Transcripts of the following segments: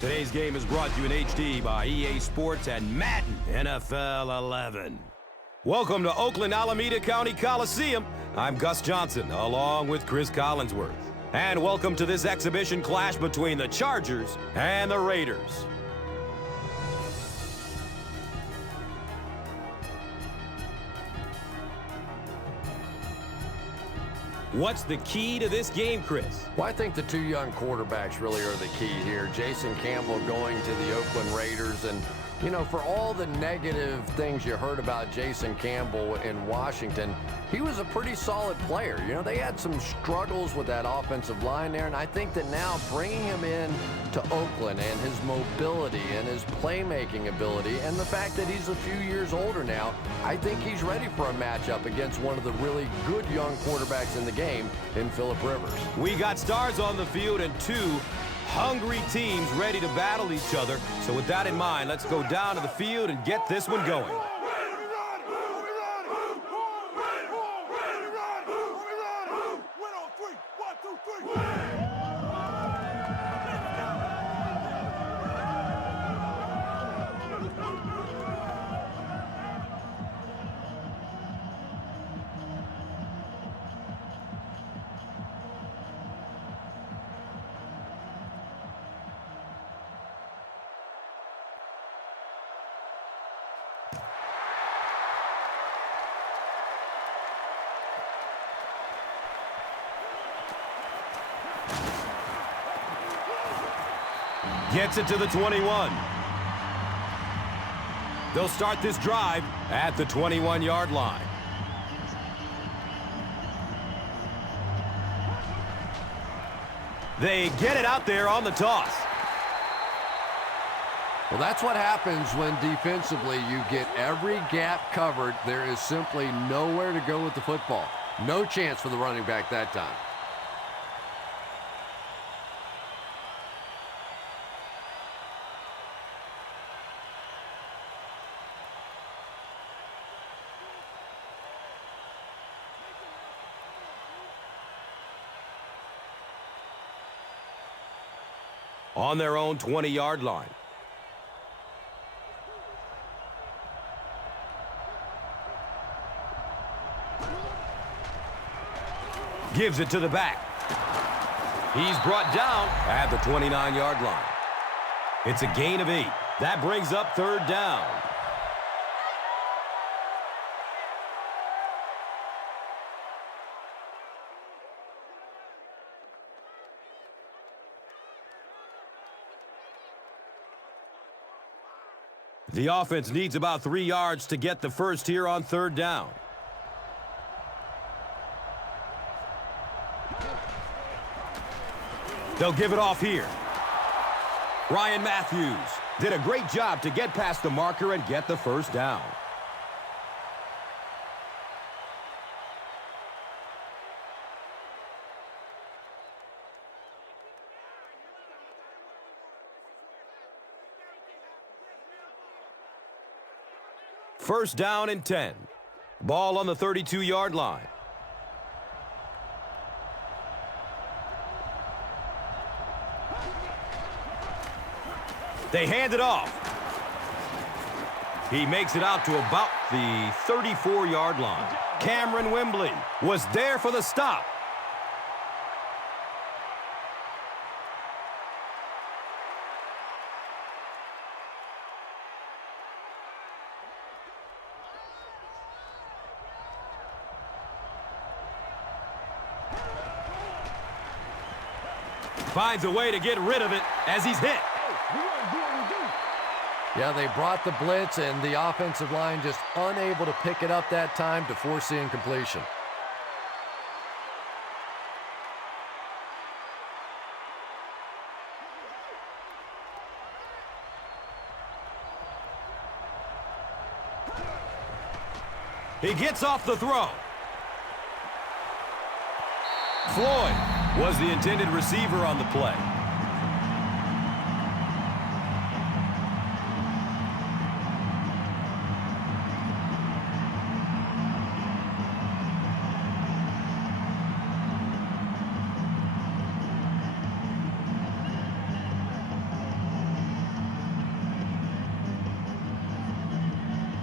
Today's game is brought to you in HD by EA Sports and Madden NFL 11. Welcome to Oakland Alameda County Coliseum. I'm Gus Johnson, along with Chris Collinsworth. And welcome to this exhibition clash between the Chargers and the Raiders. What's the key to this game, Chris? Well, I think the two young quarterbacks really are the key here. Jason Campbell going to the Oakland Raiders. And, you know, for all the negative things you heard about Jason Campbell in Washington, he was a pretty solid player. You know, they had some struggles with that offensive line there. And I think that now bringing him in to Oakland and his mobility and his playmaking ability and the fact that he's a few years older now, I think he's ready for a matchup against one of the really good young quarterbacks in the game in Phillip Rivers. We got stars on the field and two hungry teams ready to battle each other. So with that in mind, let's go down to the field and get this one going. Gets it to the 21. They'll start this drive at the 21-yard line. They get it out there on the toss. Well, that's what happens when defensively you get every gap covered. There is simply nowhere to go with the football. No chance for the running back that time. On their own 20-yard line. Gives it to the back. He's brought down at the 29-yard line. It's a gain of 8. That brings up third down. The offense needs about 3 yards to get the first here on third down. They'll give it off here. Ryan Matthews did a great job to get past the marker and get the first down. First down and 10. Ball on the 32-yard line. They hand it off. He makes it out to about the 34-yard line. Cameron Wembley was there for the stop. Finds a way to get rid of it as he's hit. Yeah, they brought the blitz, and the offensive line just unable to pick it up that time to force the incompletion. He gets off the throw. Floyd was the intended receiver on the play.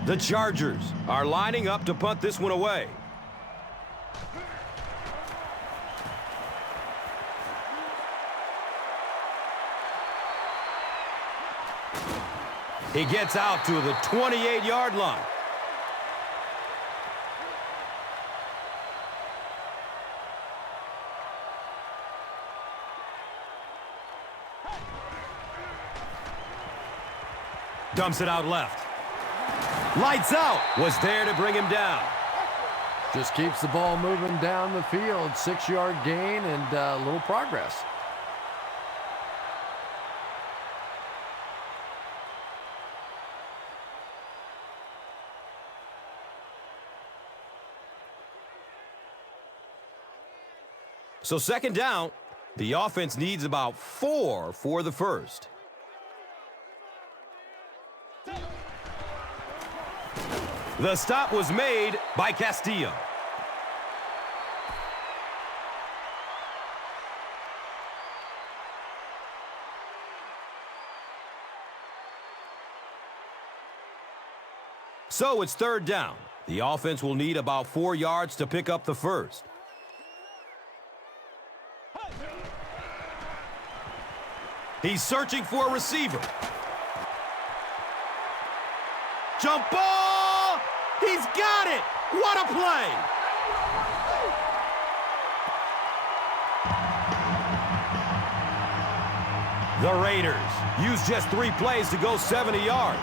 The Chargers are lining up to punt this one away. He gets out to the 28-yard line. Dumps it out left. Lights out. Was there to bring him down. Just keeps the ball moving down the field. 6-yard gain and a little progress. So second down, the offense needs about 4 for the first. The stop was made by Castillo. So it's third down. The offense will need about 4 yards to pick up the first. He's searching for a receiver. Jump ball! He's got it! What a play! The Raiders use just 3 plays to go 70 yards.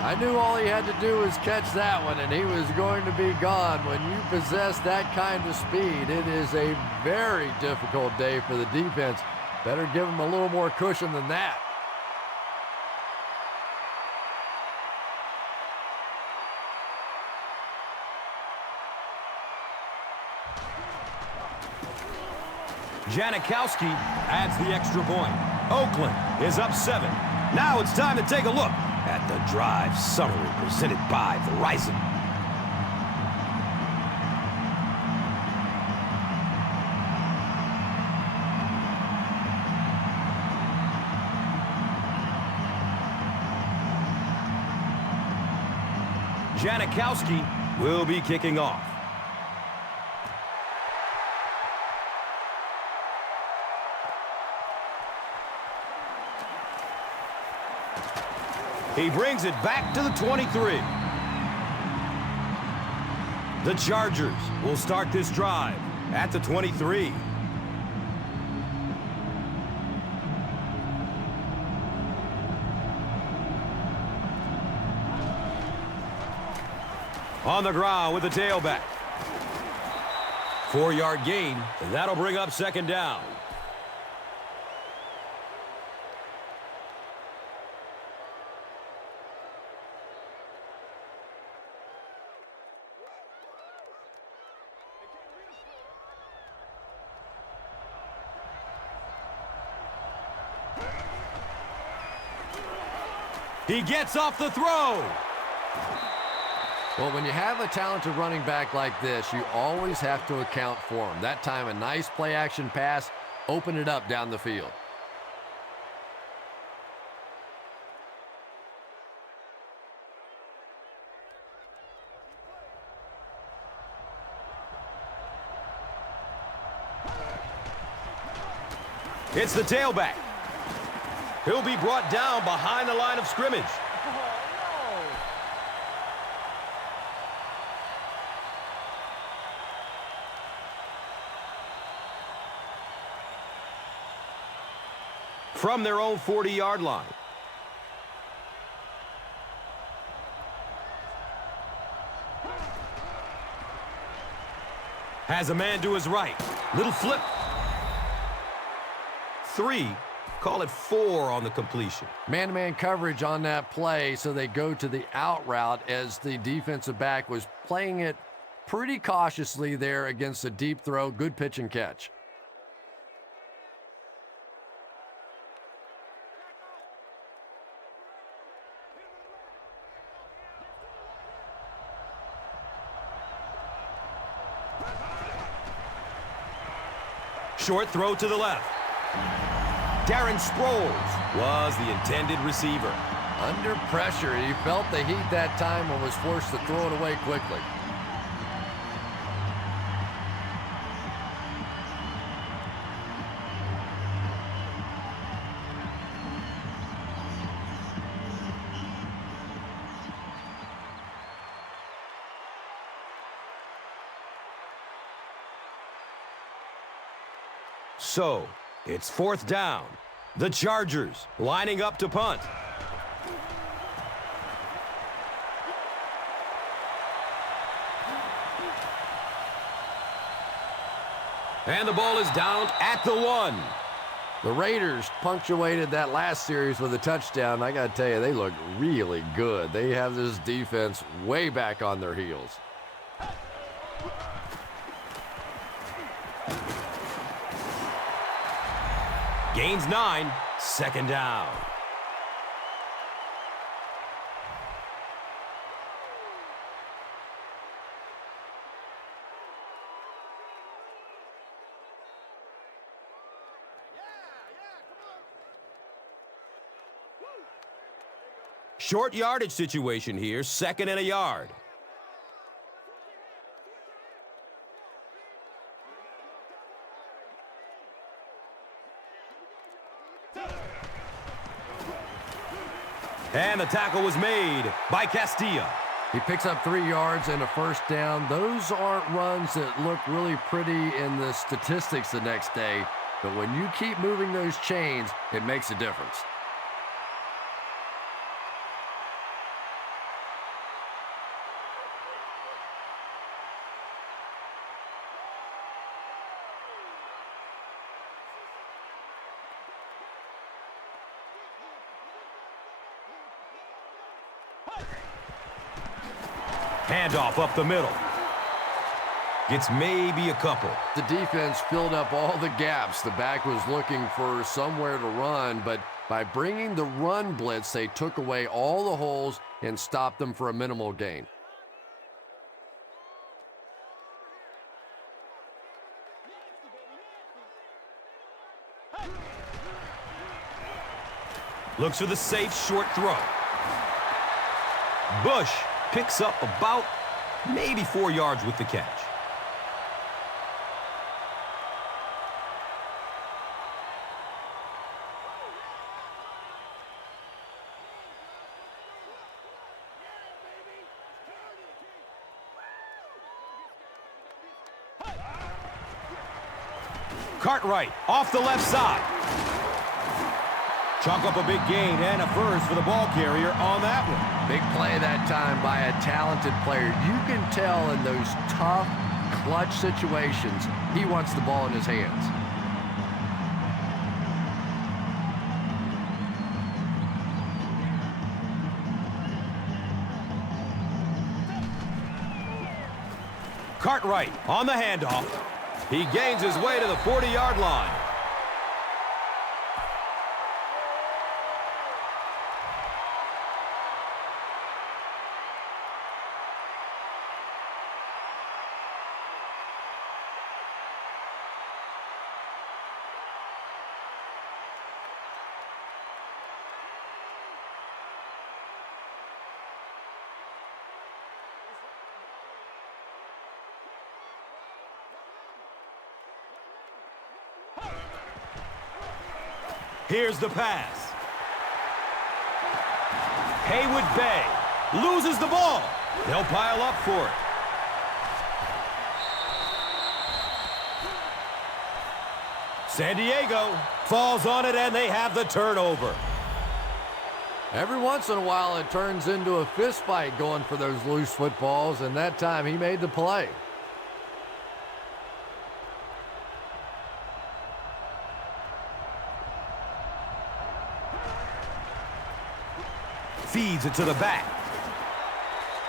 I knew all he had to do was catch that one, and he was going to be gone. When you possess that kind of speed, it is a very difficult day for the defense. Better give him a little more cushion than that. Janikowski adds the extra point. Oakland is up 7. Now it's time to take a look at the drive summary presented by Verizon. Janikowski will be kicking off. He brings it back to the 23. The Chargers will start this drive at the 23. On the ground with the tailback. 4-yard gain, and that'll bring up second down. He gets off the throw. Well, when you have a talented running back like this, you always have to account for him. That time, a nice play-action pass, open it up down the field. It's the tailback. He'll be brought down behind the line of scrimmage. From their own 40-yard line. Has a man to his right. Little flip. 3. Call it 4 on the completion. Man-to-man coverage on that play, so they go to the out route as the defensive back was playing it pretty cautiously there against a deep throw. Good pitch and catch. Short throw to the left. Darren Sproles was the intended receiver. Under pressure, he felt the heat that time and was forced to throw it away quickly. So, it's 4th down. The Chargers lining up to punt. And the ball is down at the 1. The Raiders punctuated that last series with a touchdown. I got to tell you, they look really good. They have this defense way back on their heels. Gains 9, 2nd down. Short yardage situation here, 2nd and a yard. And the tackle was made by Castillo. He picks up 3 yards and a 1st down. Those aren't runs that look really pretty in the statistics the next day, but when you keep moving those chains, it makes a difference. Handoff up the middle. Gets maybe a couple. The defense filled up all the gaps. The back was looking for somewhere to run, but by bringing the run blitz, they took away all the holes and stopped them for a minimal gain. Looks for the safe short throw. Bush picks up about maybe 4 yards with the catch. Cartwright off the left side. Chalk up a big gain and a first for the ball carrier on that one. Big play that time by a talented player. You can tell in those tough, clutch situations, he wants the ball in his hands. Cartwright on the handoff. He gains his way to the 40-yard line. Here's the pass. Haywood Bay loses the ball. They'll pile up for it. San Diego falls on it, and they have the turnover. Every once in a while, it turns into a fist fight going for those loose footballs, and that time he made the play. Feeds it to the back.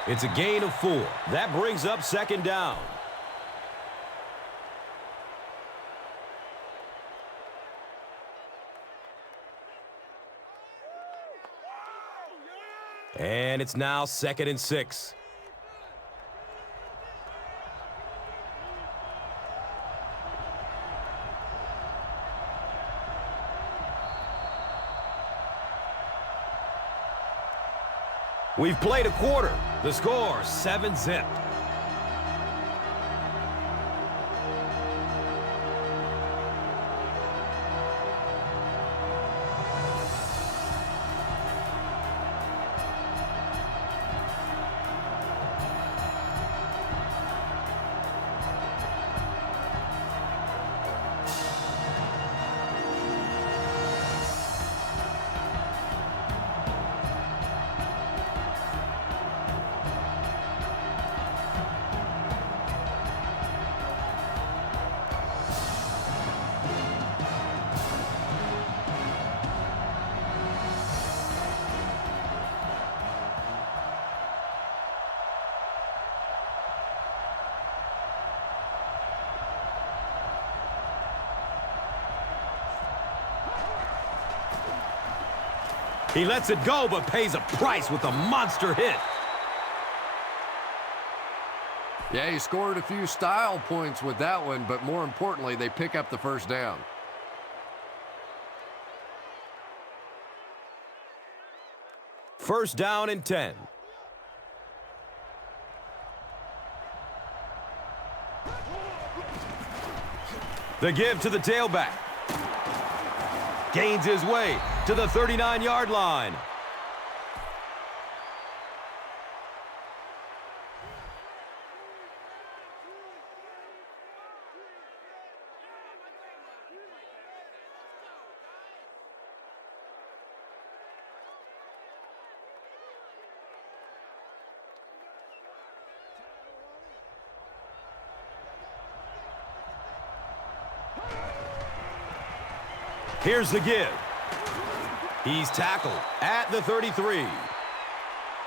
It's a gain of 4. That brings up 2nd down. And it's now 2nd and 6. We've played a quarter. The score, 7-zip. He lets it go, but pays a price with a monster hit. Yeah, he scored a few style points with that one, but more importantly, they pick up the first down. First down and 10. The give to the tailback. Gains his way to the 39-yard line. Here's the give. He's tackled at the 33.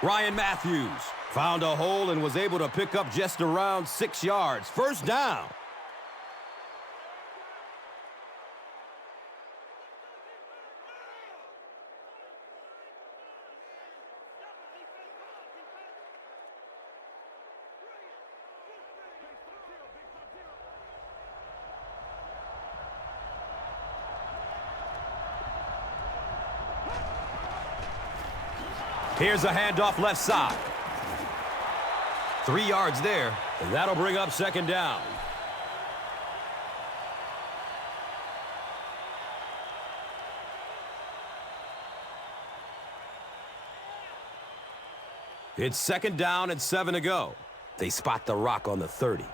Ryan Matthews found a hole and was able to pick up just around 6 yards. First down. Here's a handoff left side. 3 yards there, and that'll bring up second down. It's second down and 7 to go. They spot the rock on the 30.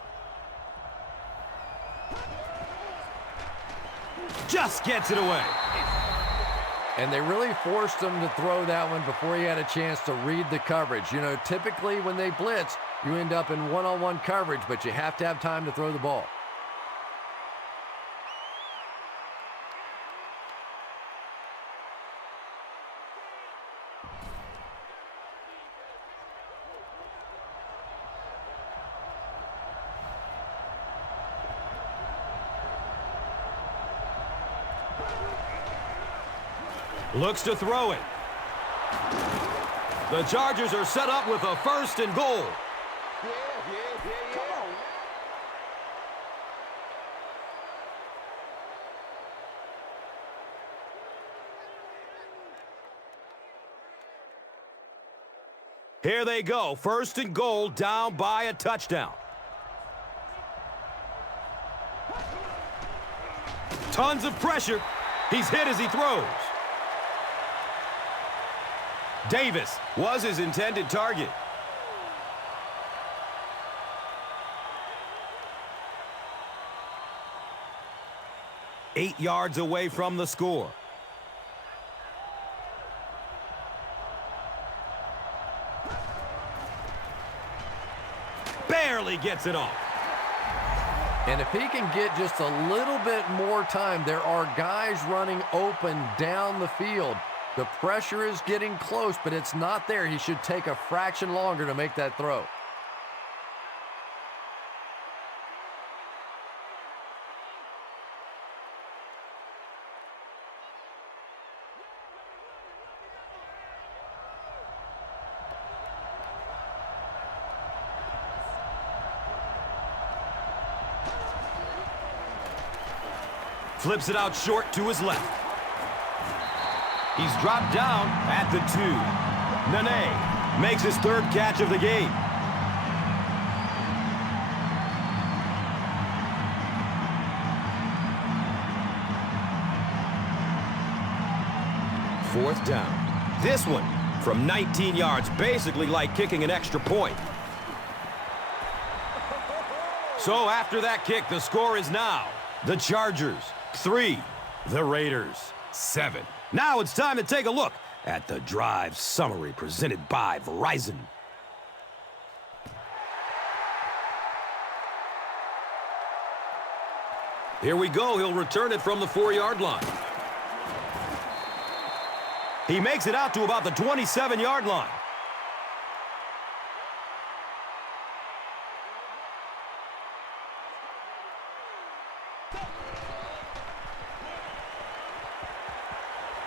Just gets it away. And they really forced him to throw that one before he had a chance to read the coverage. You know, typically when they blitz, you end up in one-on-one coverage, but you have to have time to throw the ball. Looks to throw it. The Chargers are set up with a first and goal. Here they go. First and goal, down by a touchdown. Tons of pressure. He's hit as he throws. Davis was his intended target. Eight yards away from the score. Barely gets it off. And if he can get just a little bit more time, there are guys running open down the field. The pressure is getting close, but it's not there. He should take a fraction longer to make that throw. Flips it out short to his left. He's dropped down at the 2. Nene makes his third catch of the game. Fourth down. This one from 19 yards, basically like kicking an extra point. So after that kick, the score is now the Chargers 3, the Raiders 7. Now it's time to take a look at the drive summary presented by Verizon. Here we go. He'll return it from the 4-yard line. He makes it out to about the 27-yard line.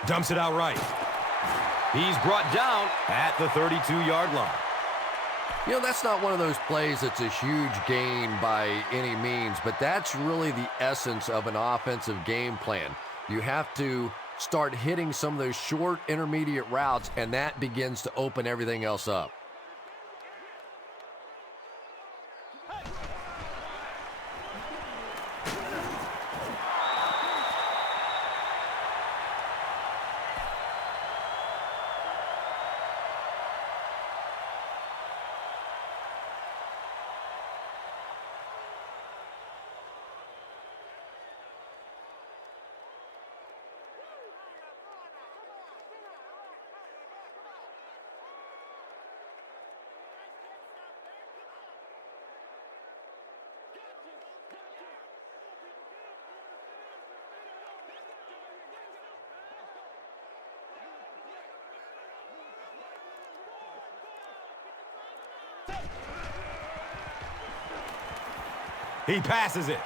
Dumps it out right. He's brought down at the 32-yard line. You know, that's not one of those plays that's a huge gain by any means, but that's really the essence of an offensive game plan. You have to start hitting some of those short intermediate routes, and that begins to open everything else up. He passes it.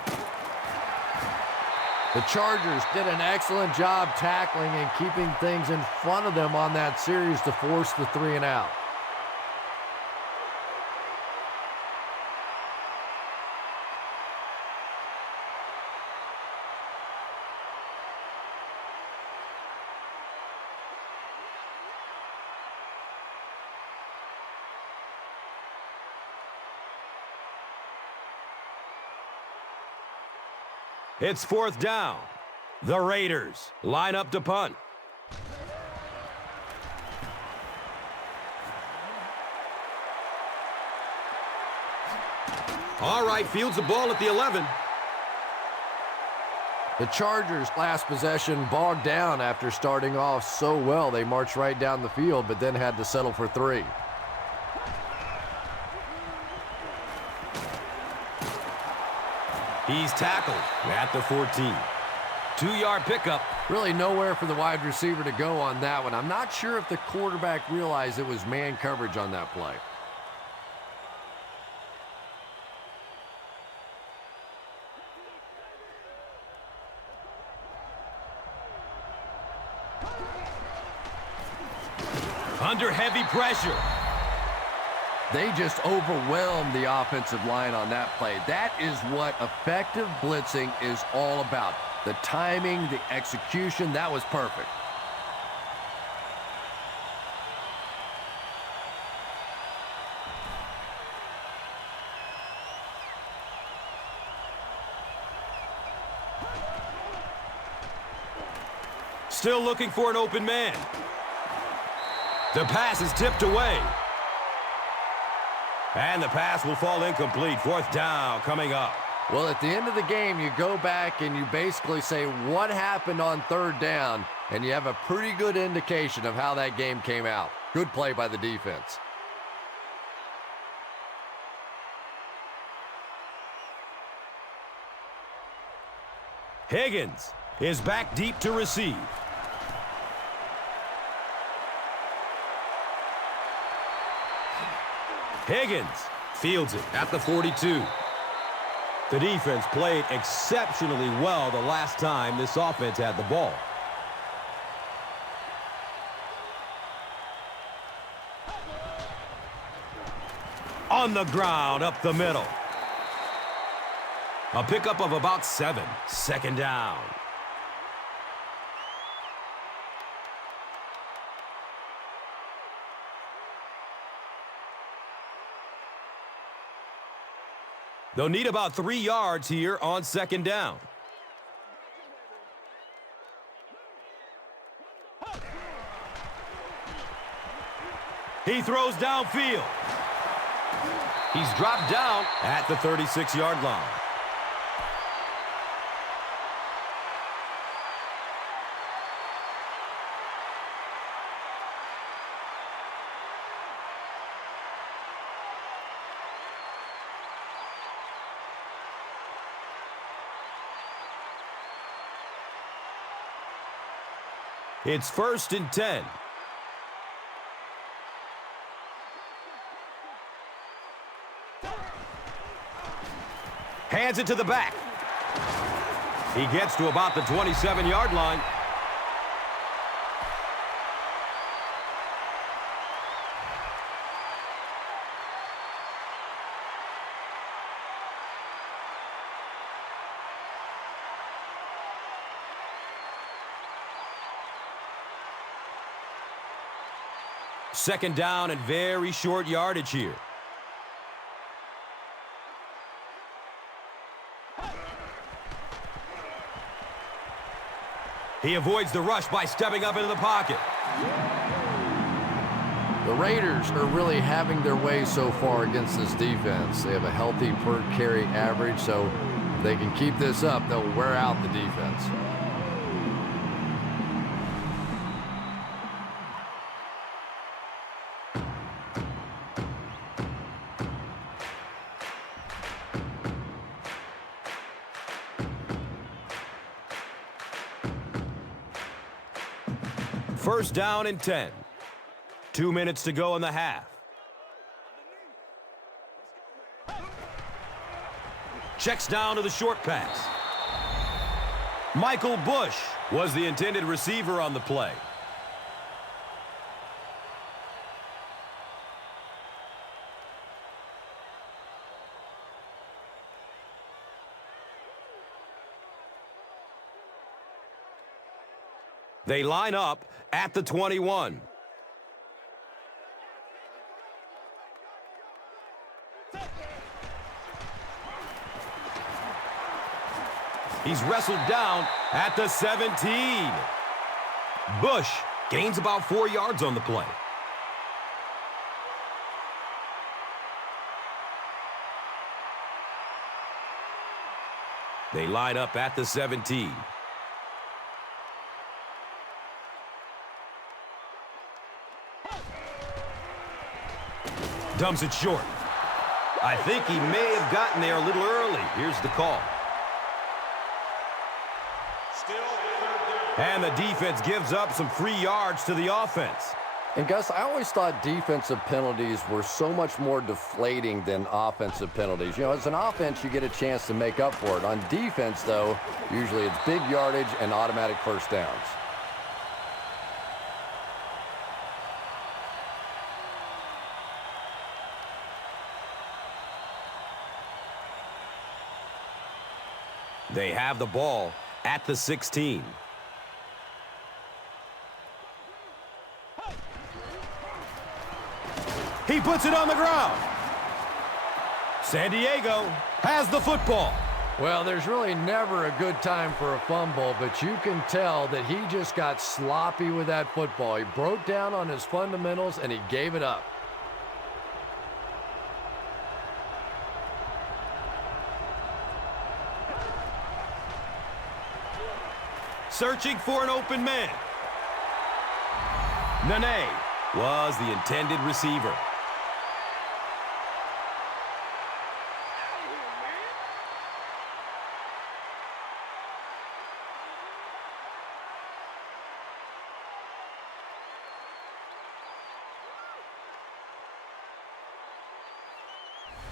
The Chargers did an excellent job tackling and keeping things in front of them on that series to force the 3 and out. It's fourth down. The Raiders line up to punt. All right, fields the ball at the 11. The Chargers' last possession bogged down after starting off so well. They marched right down the field, but then had to settle for 3. He's tackled at the 14. 2-yard pickup. Really nowhere for the wide receiver to go on that one. I'm not sure if the quarterback realized it was man coverage on that play. Under heavy pressure. They just overwhelmed the offensive line on that play. That is what effective blitzing is all about. The timing, the execution, that was perfect. Still looking for an open man. The pass is tipped away. And the pass will fall incomplete. Fourth down coming up. Well, at the end of the game, you go back and you basically say what happened on third down, and you have a pretty good indication of how that game came out. Good play by the defense. Higgins is back deep to receive. Higgins fields it at the 42. The defense played exceptionally well the last time this offense had the ball. On the ground, up the middle. A pickup of about 7. Second down. They'll need about 3 yards here on second down. He throws downfield. He's dropped down at the 36-yard line. It's 1st and 10. Hands it to the back. He gets to about the 27-yard line. Second down and very short yardage here. He avoids the rush by stepping up into the pocket. The Raiders are really having their way so far against this defense. They have a healthy per carry average, so if they can keep this up, they'll wear out the defense. First down and 10. 2 minutes to go in the half. Checks down to the short pass. Michael Bush was the intended receiver on the play. They line up at the 21. He's wrestled down at the 17. Bush gains about 4 yards on the play. They line up at the 17. Dumps it short. I think he may have gotten there a little early. Here's the call. And the defense gives up some free yards to the offense. And Gus, I always thought defensive penalties were so much more deflating than offensive penalties. You know, as an offense, you get a chance to make up for it. On defense, though, usually it's big yardage and automatic first downs. They have the ball at the 16. He puts it on the ground. San Diego has the football. Well, there's really never a good time for a fumble, but you can tell that he just got sloppy with that football. He broke down on his fundamentals, and he gave it up. Searching for an open man. Nene was the intended receiver.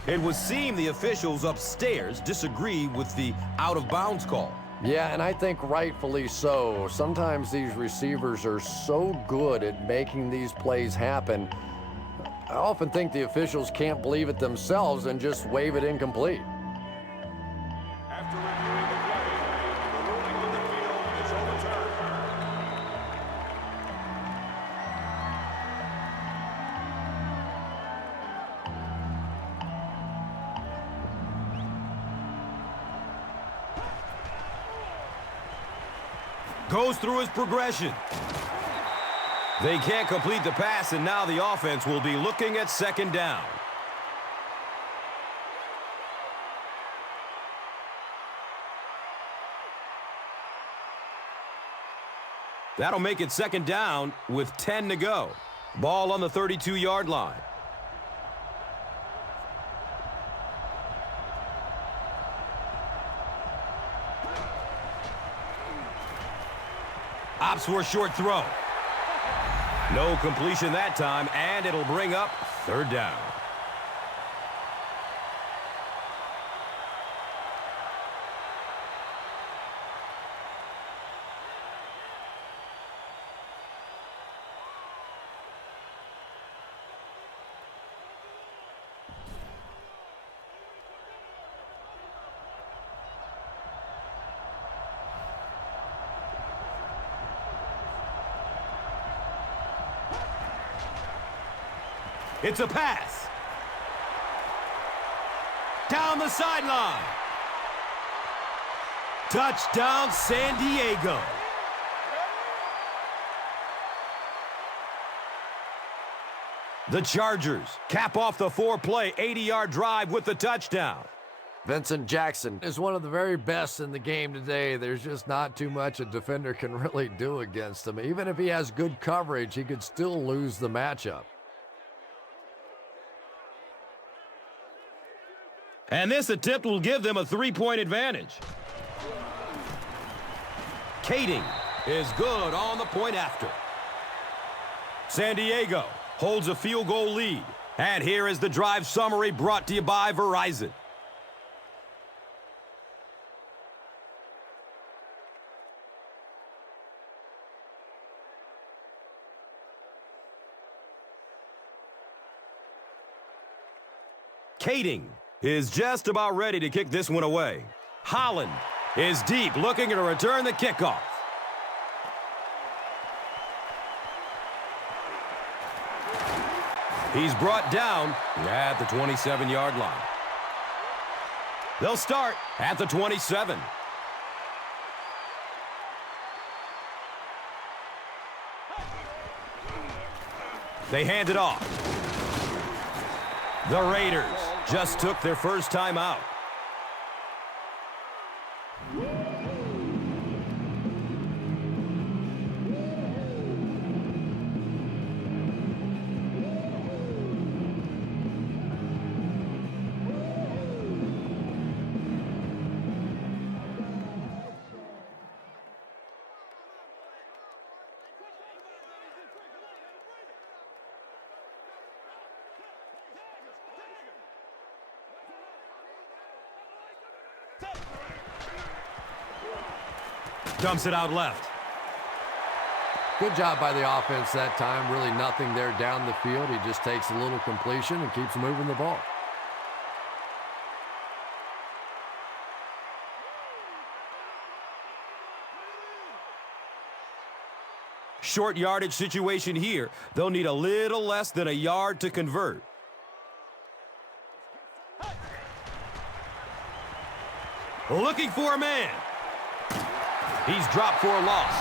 It would seem the officials upstairs disagree with the out-of-bounds call. Yeah, and I think rightfully so. Sometimes these receivers are so good at making these plays happen. I often think the officials can't believe it themselves and just wave it incomplete. After reviewing the play, the ruling on the field is overturned. goes through his progression. They can't complete the pass, and now the offense will be looking at second down. That'll make it second down with 10 to go. Ball on the 32-yard line. Opts for a short throw. No completion that time, and it'll bring up third down. It's a pass. Down the sideline. Touchdown, San Diego. The Chargers cap off the 4-play, 80-yard drive with the touchdown. Vincent Jackson is one of the very best in the game today. There's just not too much a defender can really do against him. Even if he has good coverage, he could still lose the matchup. And this attempt will give them a 3-point advantage. Kading is good on the point after. San Diego holds a field goal lead. And here is the drive summary brought to you by Verizon. Kading is just about ready to kick this one away. Holland is deep, looking to return the kickoff. He's brought down at the 27-yard line. They'll start at the 27. They hand it off. The Raiders just took their first time out. Dumps it out left. Good job by the offense that time. Really nothing there down the field. He just takes a little completion and keeps moving the ball. Short yardage situation here. They'll need a little less than a yard to convert. Looking for a man. He's dropped for a loss.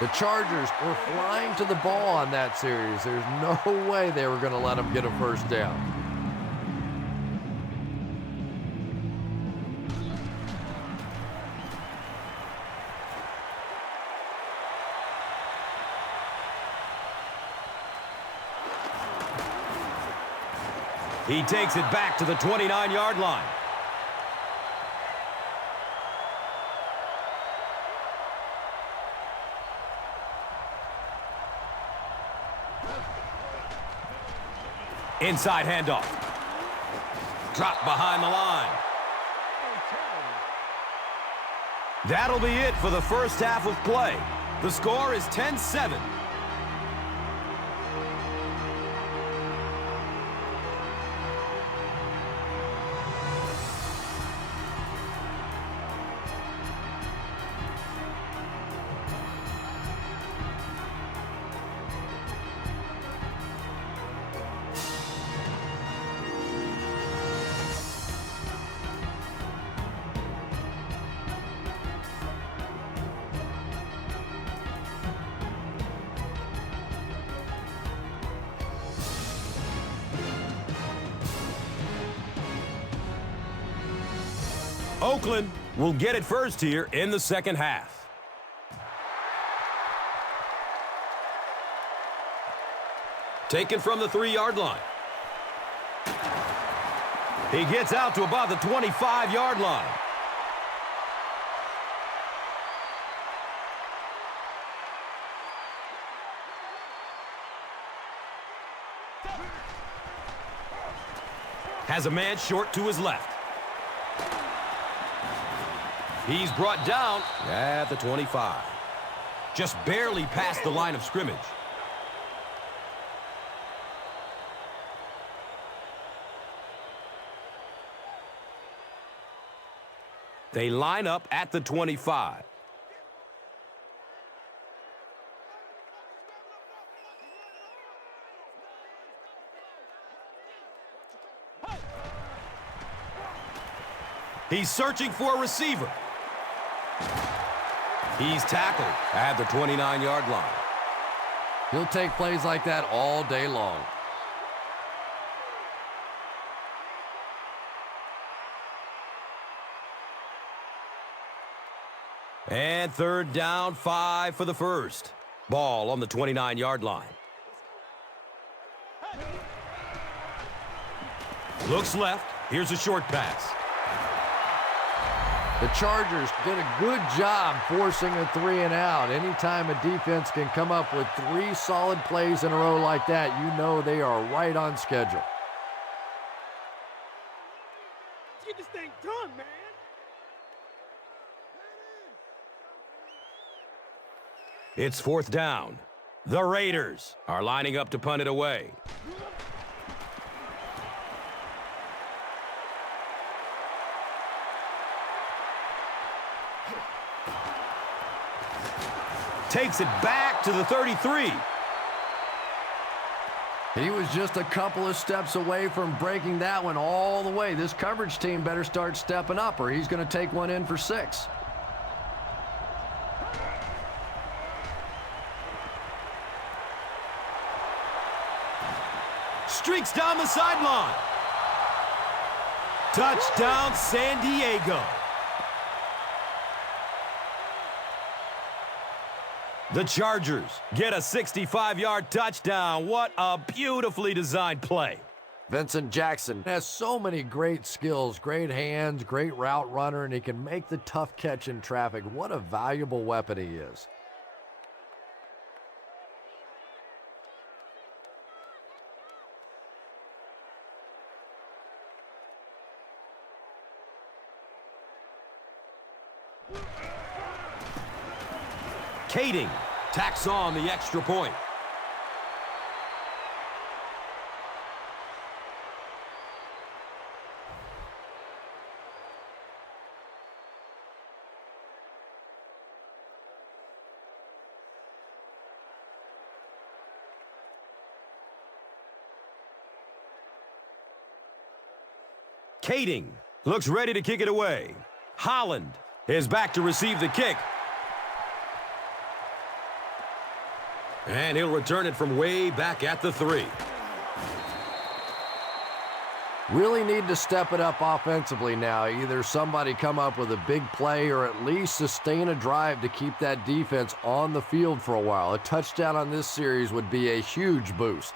The Chargers were flying to the ball on that series. There's no way they were going to let them get a first down. He takes it back to the 29-yard line. Inside handoff. Dropped behind the line. That'll be it for the first half of play. The score is 10-7. Oakland will get it first here in the second half. Taken from the 3-yard line. He gets out to about the 25-yard line. Has a man short to his left. He's brought down at the 25. Just barely past the line of scrimmage. They line up at the 25. He's searching for a receiver. He's tackled at the 29-yard line. He'll take plays like that all day long. And third down, 5 for the first. Ball on the 29-yard line. Looks left. Here's a short pass. The Chargers did a good job forcing a 3-and-out. Anytime a defense can come up with 3 solid plays in a row like that, you know they are right on schedule. Let's get this thing done, man. It's fourth down. The Raiders are lining up to punt it away. Takes it back to the 33. He was just a couple of steps away from breaking that one all the way. This coverage team better start stepping up or he's going to take one in for 6. Streaks down the sideline. Touchdown, San Diego. The Chargers get a 65-yard touchdown. What a beautifully designed play. Vincent Jackson has so many great skills, great hands, great route runner, and he can make the tough catch in traffic. What a valuable weapon he is. Kading tacks on the extra point. Kading looks ready to kick it away. Holland is back to receive the kick. And he'll return it from way back at the 3. Really need to step it up offensively now. Either somebody come up with a big play or at least sustain a drive to keep that defense on the field for a while. A touchdown on this series would be a huge boost.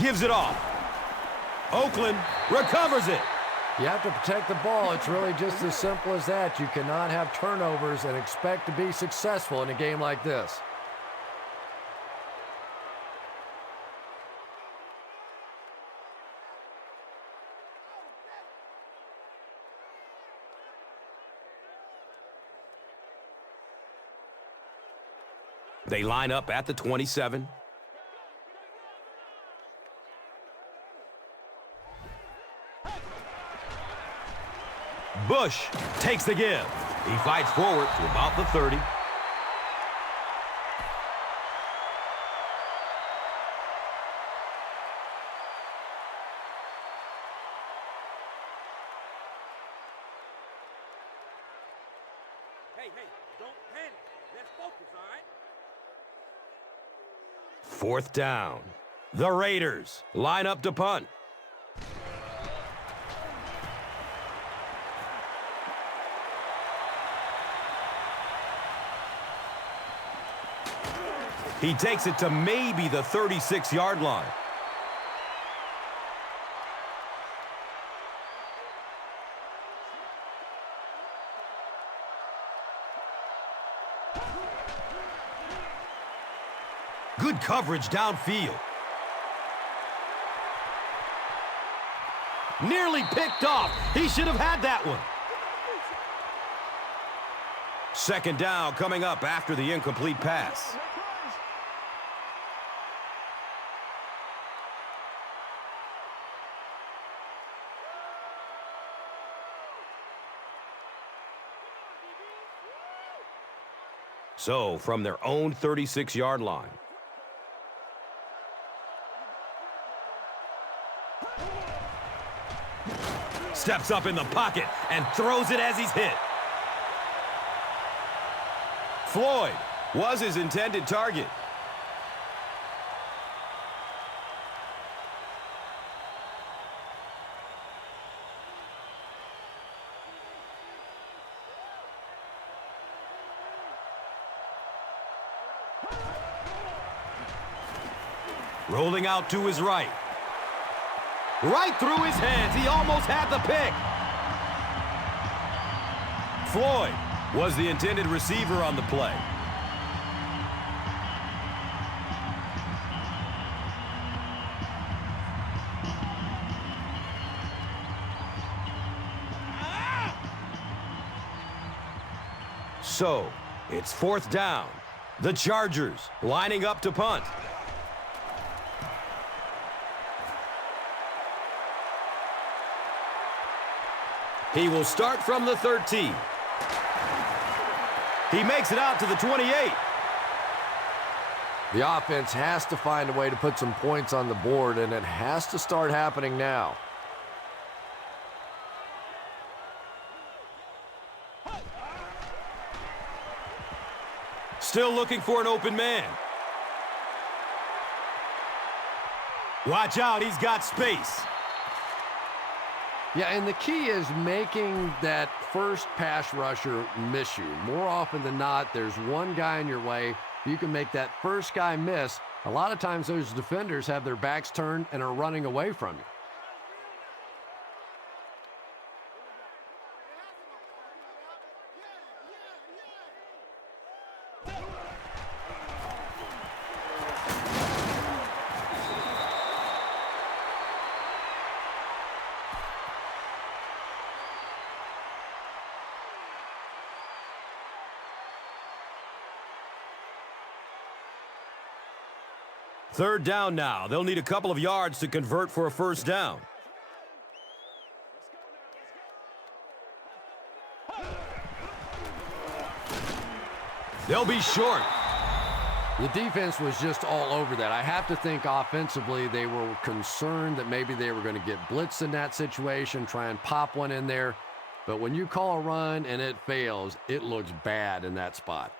Gives it off. Oakland recovers it. You have to protect the ball. It's really just as simple as that. You cannot have turnovers and expect to be successful in a game like this. They line up at the 27. Bush takes the give. He fights forward to about the 30. Hey, don't panic. Let's focus, all right? Fourth down. The Raiders line up to punt. He takes it to maybe the 36-yard line. Good coverage downfield. Nearly picked off. He should have had that one. Second down coming up after the incomplete pass. So, from their own 36-yard line. Steps up in the pocket and throws it as he's hit. Floyd was his intended target. Rolling out to his right. Right through his hands. He almost had the pick. Floyd was the intended receiver on the play. So, it's fourth down. The Chargers lining up to punt. He will start from the 13. He makes it out to the 28. The offense has to find a way to put some points on the board, and it has to start happening now. Still looking for an open man. Watch out, he's got space. Yeah, and the key is making that first pass rusher miss you. More often than not, there's one guy in your way. You can make that first guy miss. A lot of times those defenders have their backs turned and are running away from you. Third down now. They'll need a couple of yards to convert for a first down. They'll be short. The defense was just all over that. I have to think offensively they were concerned that maybe they were going to get blitzed in that situation, try and pop one in there. But when you call a run and it fails, it looks bad in that spot.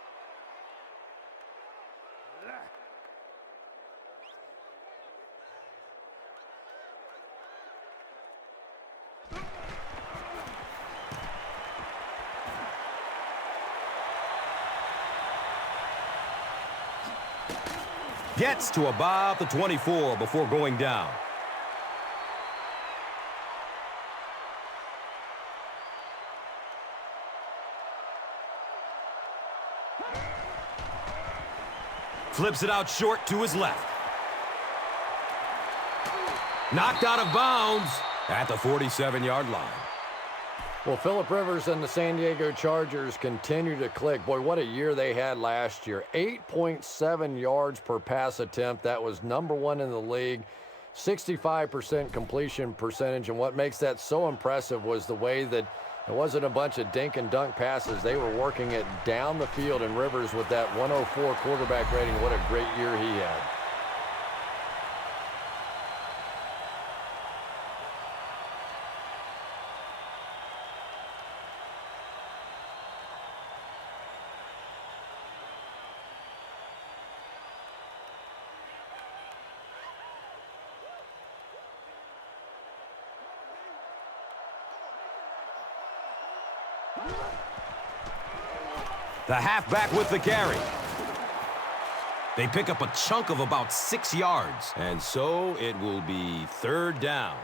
Gets to about the 24 before going down. Flips it out short to his left. Knocked out of bounds at the 47-yard line. Well, Phillip Rivers and the San Diego Chargers continue to click. Boy, what a year they had last year. 8.7 yards per pass attempt. That was #1 in the league. 65% completion percentage. And what makes that so impressive was the way that it wasn't a bunch of dink and dunk passes. They were working it down the field, and Rivers with that 104 quarterback rating. What a great year he had. The halfback with the carry. They pick up a chunk of about 6 yards, and so it will be third down.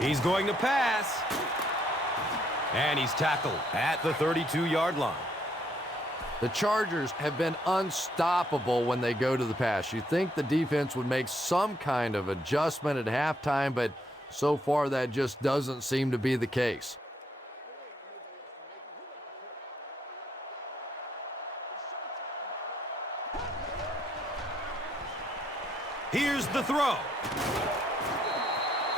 He's going to pass. And he's tackled at the 32-yard line. The Chargers have been unstoppable when they go to the pass. You'd think the defense would make some kind of adjustment at halftime, but so far that just doesn't seem to be the case. Here's the throw.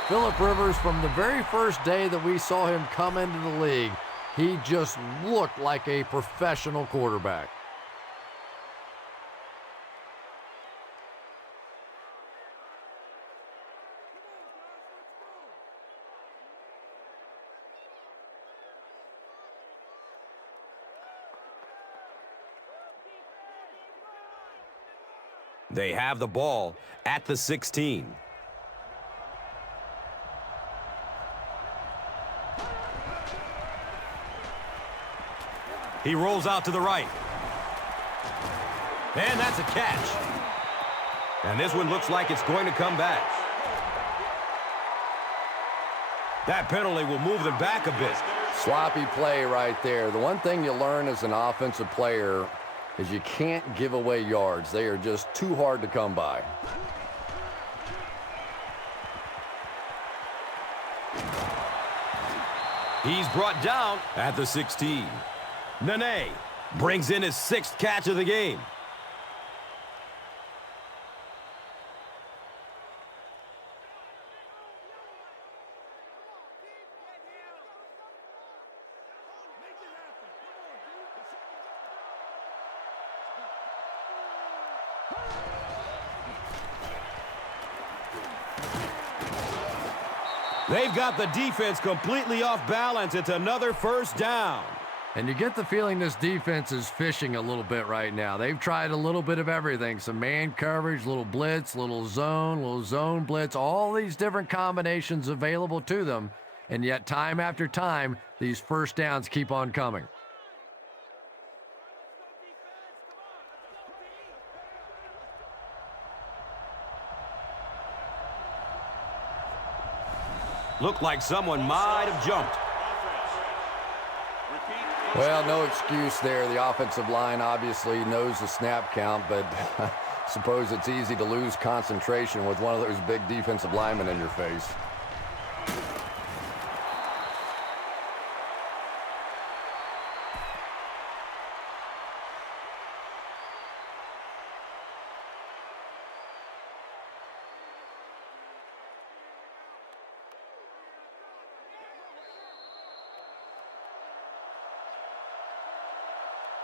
Phillip Rivers, from the very first day that we saw him come into the league, he just looked like a professional quarterback. They have the ball at the 16. He rolls out to the right. And that's a catch. And this one looks like it's going to come back. That penalty will move them back a bit. Sloppy play right there. The one thing you learn as an offensive player is you can't give away yards. They are just too hard to come by. He's brought down at the 16. Nene brings in his 6th catch of the game. They've got the defense completely off balance. It's another first down. And you get the feeling this defense is fishing a little bit right now. They've tried a little bit of everything. Some man coverage, little blitz, little zone blitz, all these different combinations available to them. And yet time after time, these first downs keep on coming. Looked like someone might have jumped. Well, no excuse there. The offensive line obviously knows the snap count, but I suppose it's easy to lose concentration with one of those big defensive linemen in your face.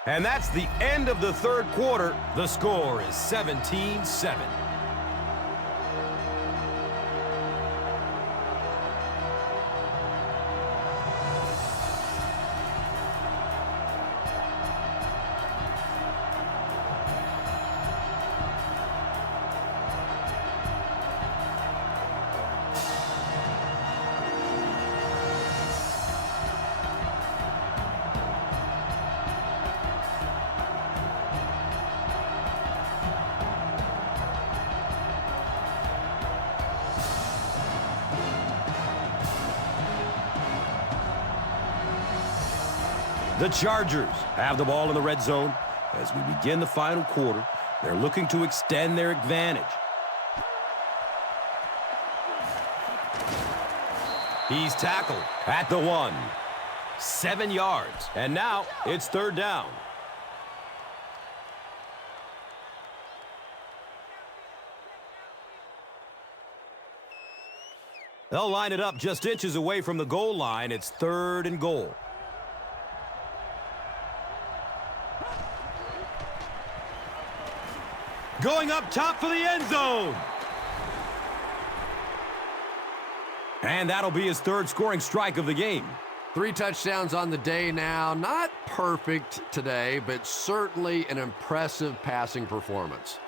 And that's the end of the third quarter. The score is 17-7. The Chargers have the ball in the red zone. As we begin the final quarter, they're looking to extend their advantage. He's tackled at the 1. 7 yards. And now it's third down. They'll line it up just inches away from the goal line. It's 3rd and goal. Going up top for the end zone. And that'll be his third scoring strike of the game. 3 touchdowns on the day now. Not perfect today, but certainly an impressive passing performance.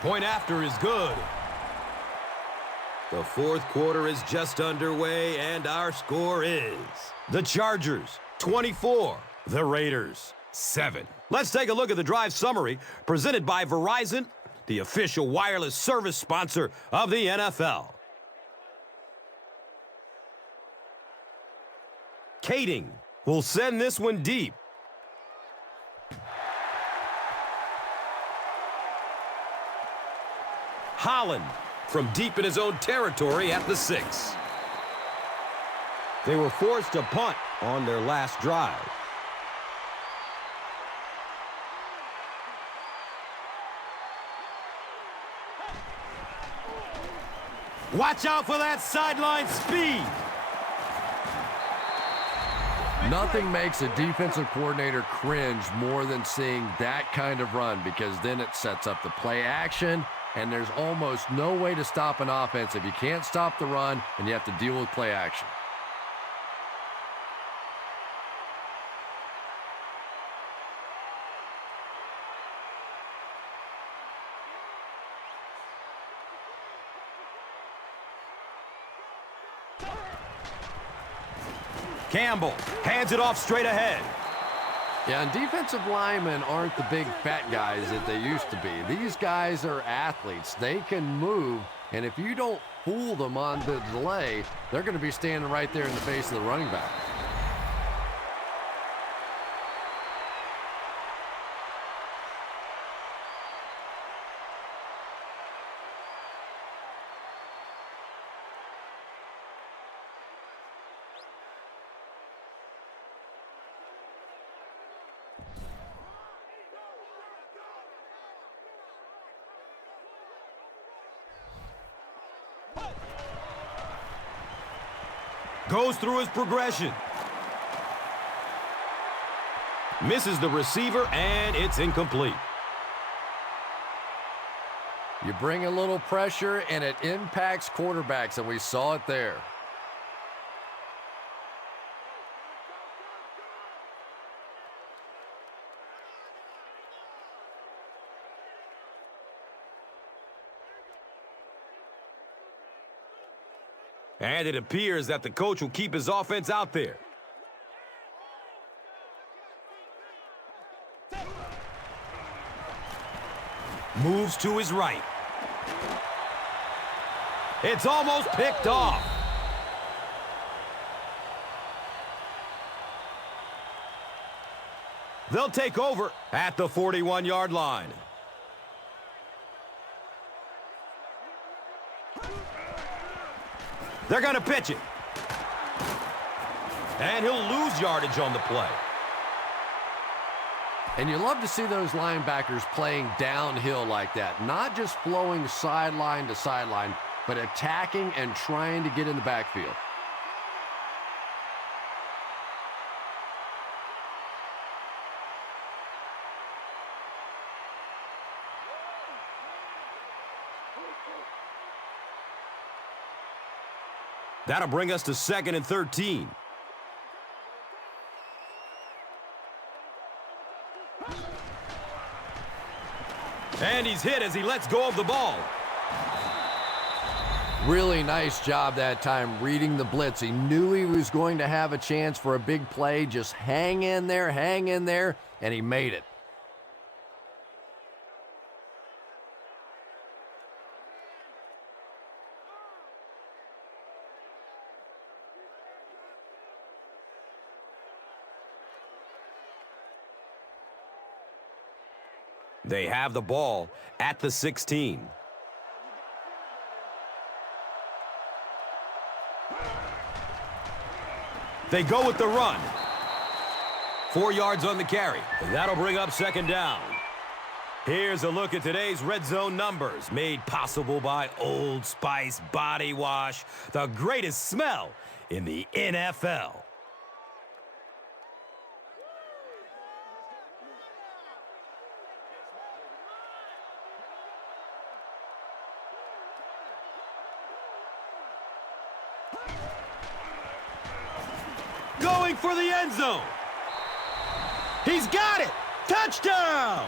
Point after is good. The fourth quarter is just underway, and our score is the Chargers 24, the Raiders 7. Let's take a look at the drive summary presented by Verizon, the official wireless service sponsor of the NFL. Kading will send this one deep. Holland from deep in his own territory at the 6. They were forced to punt on their last drive. Watch out for that sideline speed. Nothing makes a defensive coordinator cringe more than seeing that kind of run, because then it sets up the play action, and there's almost no way to stop an offense if you can't stop the run and you have to deal with play action. Campbell hands it off straight ahead. Yeah, and defensive linemen aren't the big fat guys that they used to be. These guys are athletes. They can move, and if you don't fool them on the delay, they're going to be standing right there in the face of the running back. Goes through his progression. Misses the receiver, and it's incomplete. You bring a little pressure, and it impacts quarterbacks, and we saw it there. And it appears that the coach will keep his offense out there. Moves to his right. It's almost picked off. They'll take over at the 41-yard line. They're going to pitch it. And he'll lose yardage on the play. And you love to see those linebackers playing downhill like that. Not just flowing sideline to sideline, but attacking and trying to get in the backfield. That'll bring us to 2nd and 13. And he's hit as he lets go of the ball. Really nice job that time reading the blitz. He knew he was going to have a chance for a big play. Just hang in there, and he made it. They have the ball at the 16. They go with the run. 4 yards on the carry. That'll bring up 2nd down. Here's a look at today's red zone numbers, made possible by Old Spice Body Wash, the greatest smell in the NFL. Going for the end zone. He's got it. Touchdown!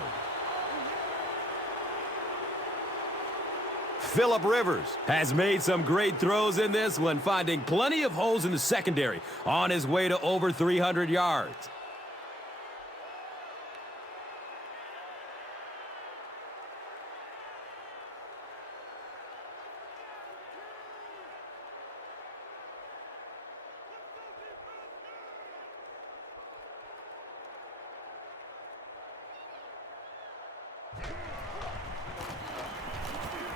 Phillip Rivers has made some great throws in this one, finding plenty of holes in the secondary on his way to over 300 yards.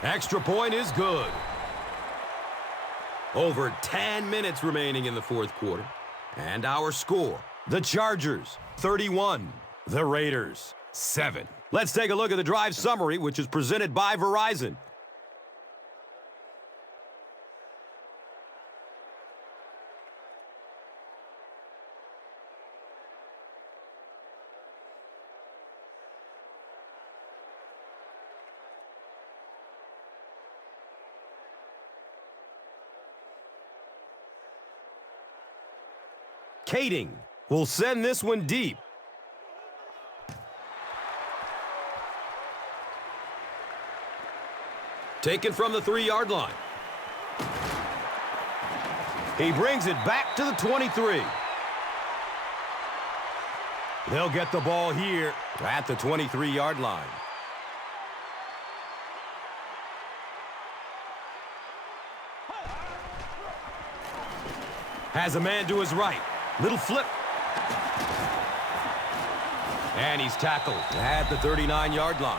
Extra point is good. Over 10 minutes remaining in the fourth quarter. And our score, the Chargers, 31. The Raiders, 7. Let's take a look at the drive summary, which is presented by Verizon. Kading will send this one deep. Taken from the 3-yard line. He brings it back to the 23. They'll get the ball here at the 23-yard line. Has a man to his right. Little flip. And he's tackled at the 39-yard line.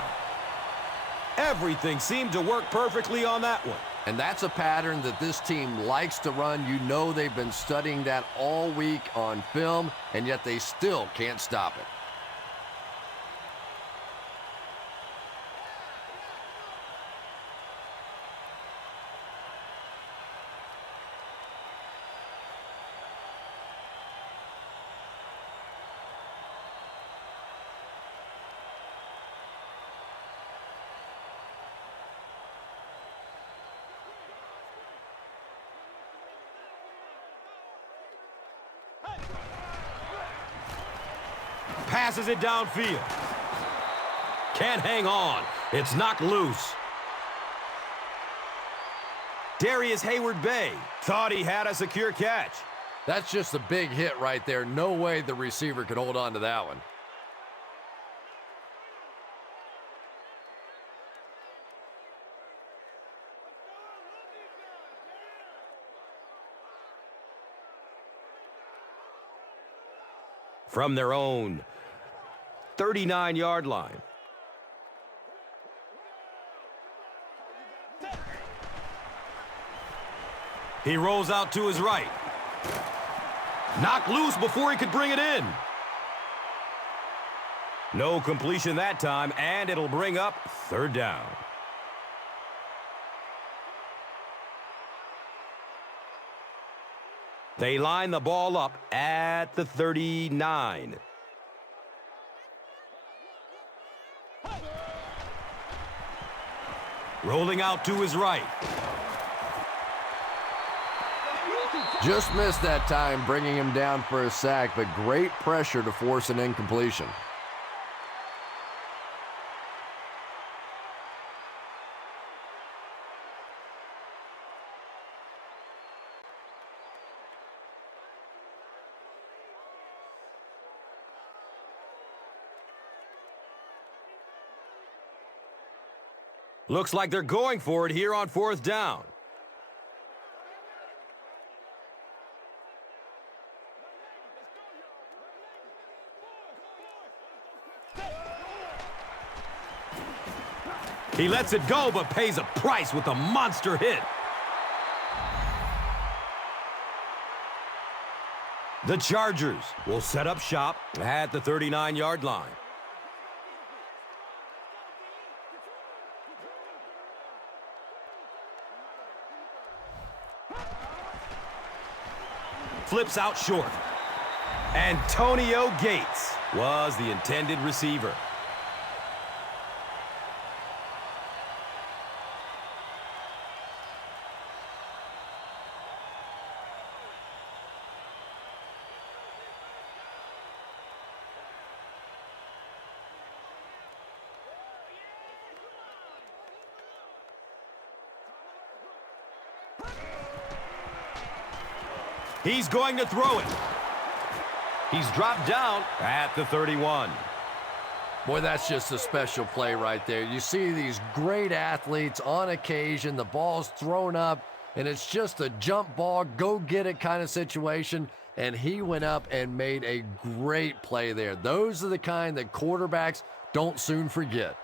Everything seemed to work perfectly on that one. And that's a pattern that this team likes to run. You know they've been studying that all week on film, and yet they still can't stop it. Passes it downfield. Can't hang on. It's knocked loose. Darius Hayward-Bay thought he had a secure catch. That's just a big hit right there. No way the receiver could hold on to that one. From their own 39-yard line. He rolls out to his right. Knocked loose before he could bring it in. No completion that time, and it'll bring up third down. They line the ball up at the 39. Rolling out to his right. Just missed that time, bringing him down for a sack, but great pressure to force an incompletion. Looks like they're going for it here on fourth down. He lets it go, but pays a price with a monster hit. The Chargers will set up shop at the 39-yard line. flips out short. Antonio Gates was the intended receiver. He's going to throw it. He's dropped down at the 31. Boy, that's just a special play right there. You see these great athletes on occasion, the ball's thrown up, and it's just a jump ball, go get it kind of situation, and he went up and made a great play there. Those are the kind that quarterbacks don't soon forget.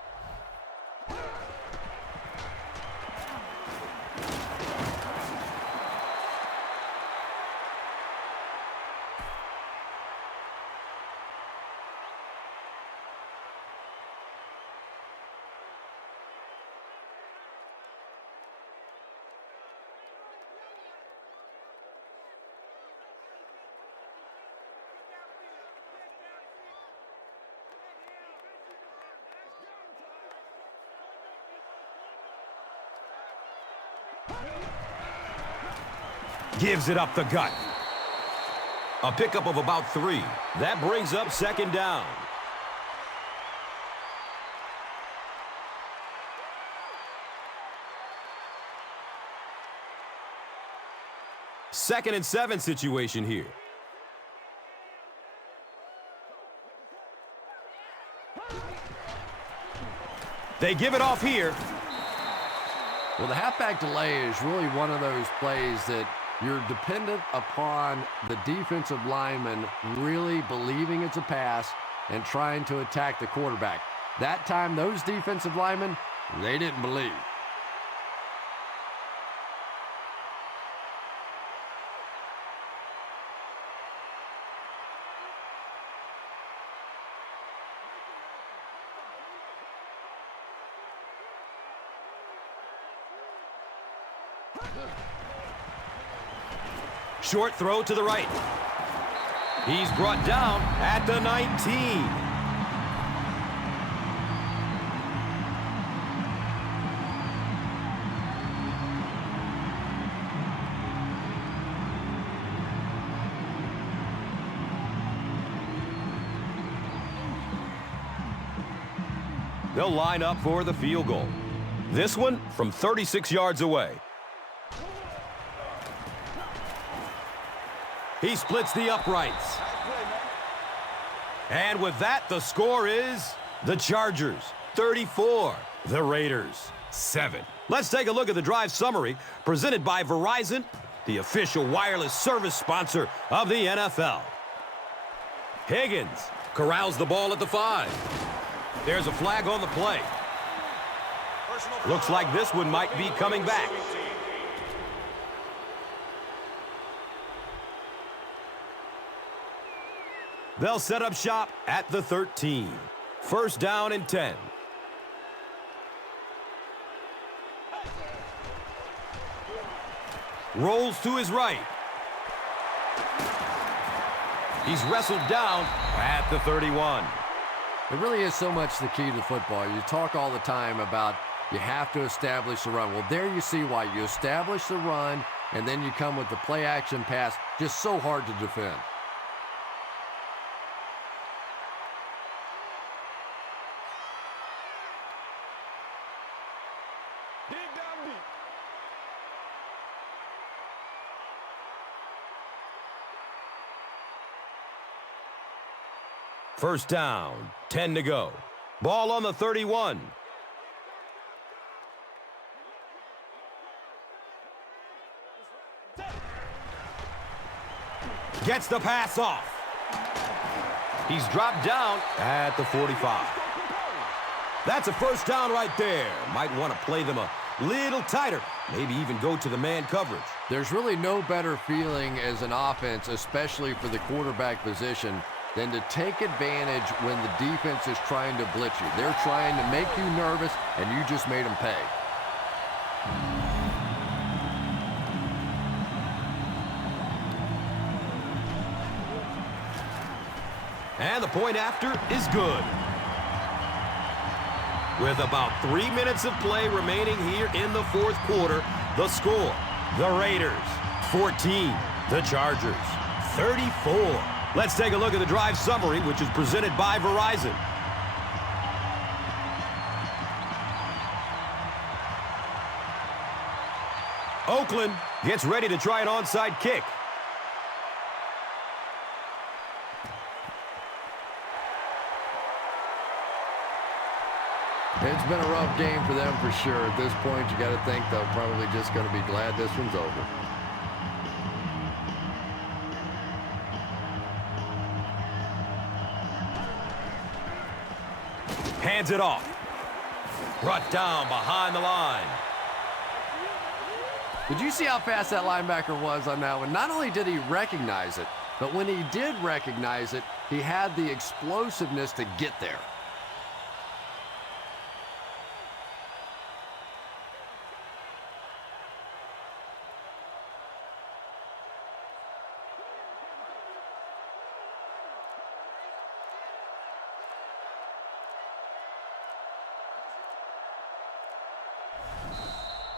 Gives it up the gut. A pickup of about 3. That brings up second down. Second and 7 situation here. They give it off here. Well, the halfback delay is really one of those plays that you're dependent upon the defensive lineman really believing it's a pass and trying to attack the quarterback. That time, those defensive linemen, they didn't believe. Short throw to the right. He's brought down at the 19. They'll line up for the field goal. This one from 36 yards away. He splits the uprights. And with that, the score is the Chargers 34, the Raiders 7. Let's take a look at the drive summary presented by Verizon, the official wireless service sponsor of the NFL. Higgins corrals the ball at the 5. There's a flag on the play. Looks like this one might be coming back. They'll set up shop at the 13. First down and 10. Rolls to his right. He's wrestled down at the 31. It really is so much the key to football. You talk all the time about you have to establish the run. Well, there you see why. You establish the run, and then you come with the play-action pass. Just so hard to defend. First down, 10 to go. Ball on the 31. Gets the pass off. He's dropped down at the 45. That's a first down right there. Might want to play them a little tighter. Maybe even go to the man coverage. There's really no better feeling as an offense, especially for the quarterback position, than to take advantage when the defense is trying to blitz you. They're trying to make you nervous, and you just made them pay. And the point after is good. With about 3 minutes of play remaining here in the fourth quarter, the score, the Raiders, 14, the Chargers, 34. Let's take a look at the drive summary, which is presented by Verizon. Oakland gets ready to try an onside kick. It's been a rough game for them for sure. At this point, you got to think they're probably just going to be glad this one's over. Hands it off. Brought down behind the line. Did you see how fast that linebacker was on that one? Not only did he recognize it, but when he did recognize it, he had the explosiveness to get there.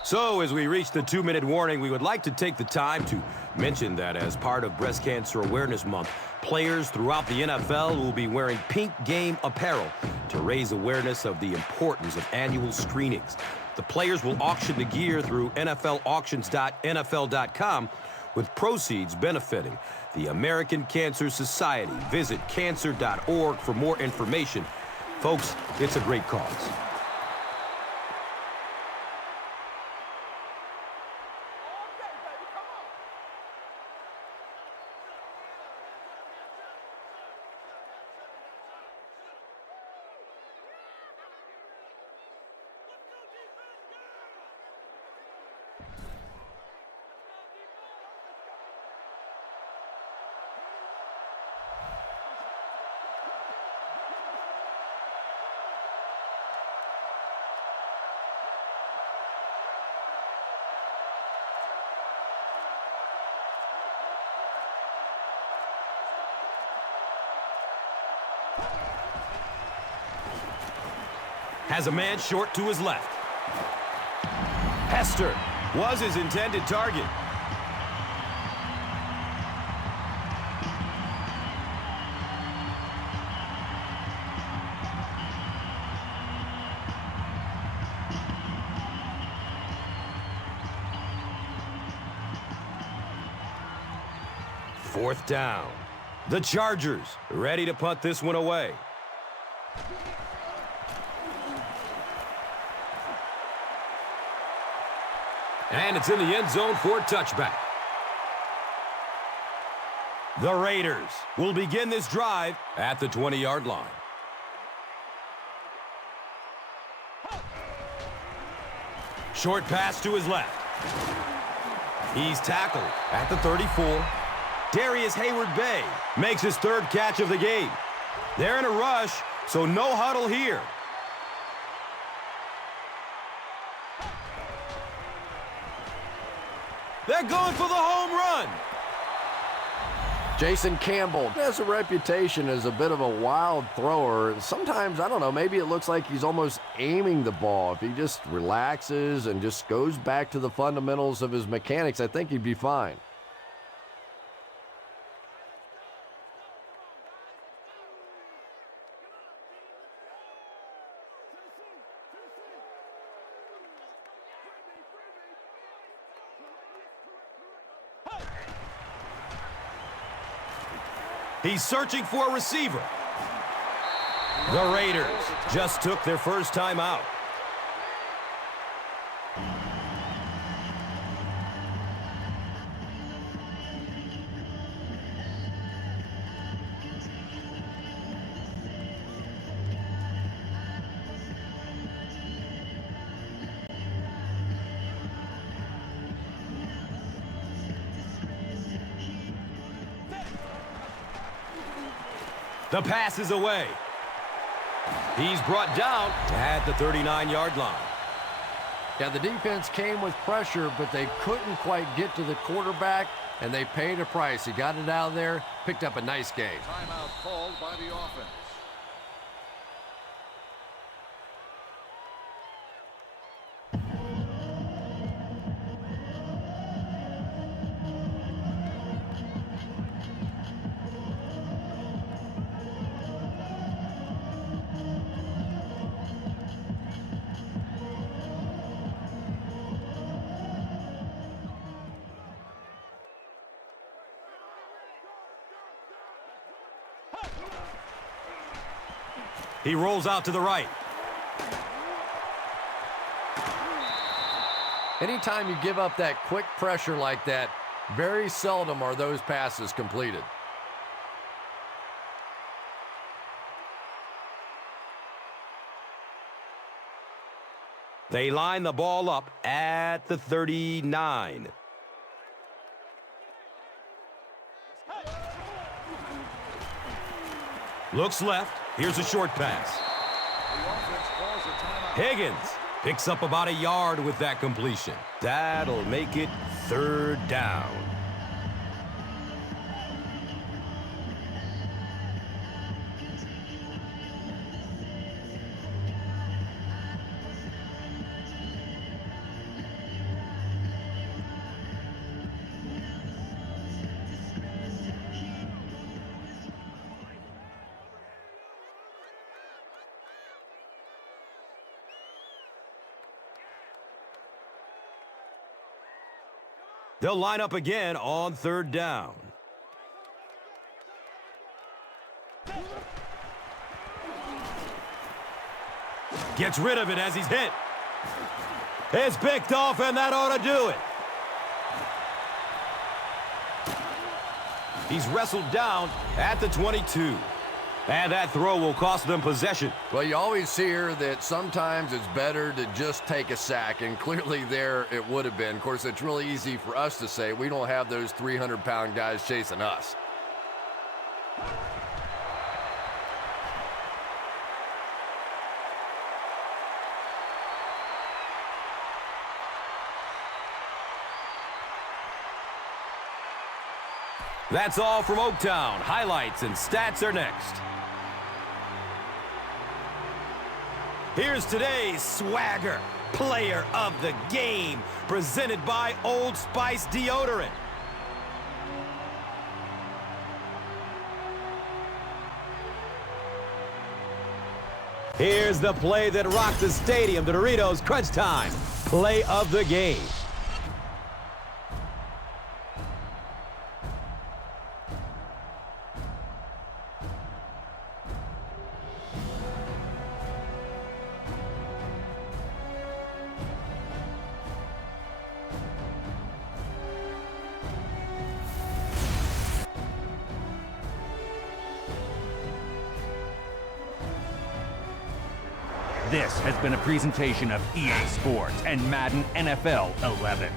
So, as we reach the 2-minute warning, we would like to take the time to mention that as part of Breast Cancer Awareness Month, players throughout the NFL will be wearing pink game apparel to raise awareness of the importance of annual screenings. The players will auction the gear through NFLauctions.nfl.com, with proceeds benefiting the American Cancer Society. Visit cancer.org for more information. Folks, it's a great cause. Has a man short to his left. Hester was his intended target. Fourth down. The Chargers ready to punt this one away. And it's in the end zone for a touchback. The Raiders will begin this drive at the 20-yard line. Short pass to his left. He's tackled at the 34. Darius Hayward-Bay makes his third catch of the game. They're in a rush, so no huddle here. They're going for the home run. Jason Campbell has a reputation as a bit of a wild thrower. Sometimes, I don't know, maybe it looks like he's almost aiming the ball. If he just relaxes and just goes back to the fundamentals of his mechanics, I think he'd be fine. He's searching for a receiver. The Raiders just took their first time out. The pass is away. He's brought down at the 39-yard line. Yeah, the defense came with pressure, but they couldn't quite get to the quarterback, and they paid a price. He got it out of there. picked up a nice gain. Timeout called by the offense. He rolls out to the right. Anytime you give up that quick pressure like that, very seldom are those passes completed. They line the ball up at the 39. Looks left. Here's a short pass. The offense calls a timeout. Higgins picks up about a yard with that completion. That'll make it 3rd down. They'll line up again on 3rd down. Gets rid of it as he's hit. It's picked off, and that ought to do it. He's wrestled down at the 22. And that throw will cost them possession. Well, you always hear that sometimes it's better to just take a sack, and clearly there it would have been. Of course, it's really easy for us to say we don't have those 300-pound guys chasing us. That's all from Oaktown. Highlights and stats are next. Here's today's swagger player of the game, presented by Old Spice Deodorant. Here's the play that rocked the stadium, the Doritos Crunch Time play of the game. This has been a presentation of EA Sports and Madden NFL 11.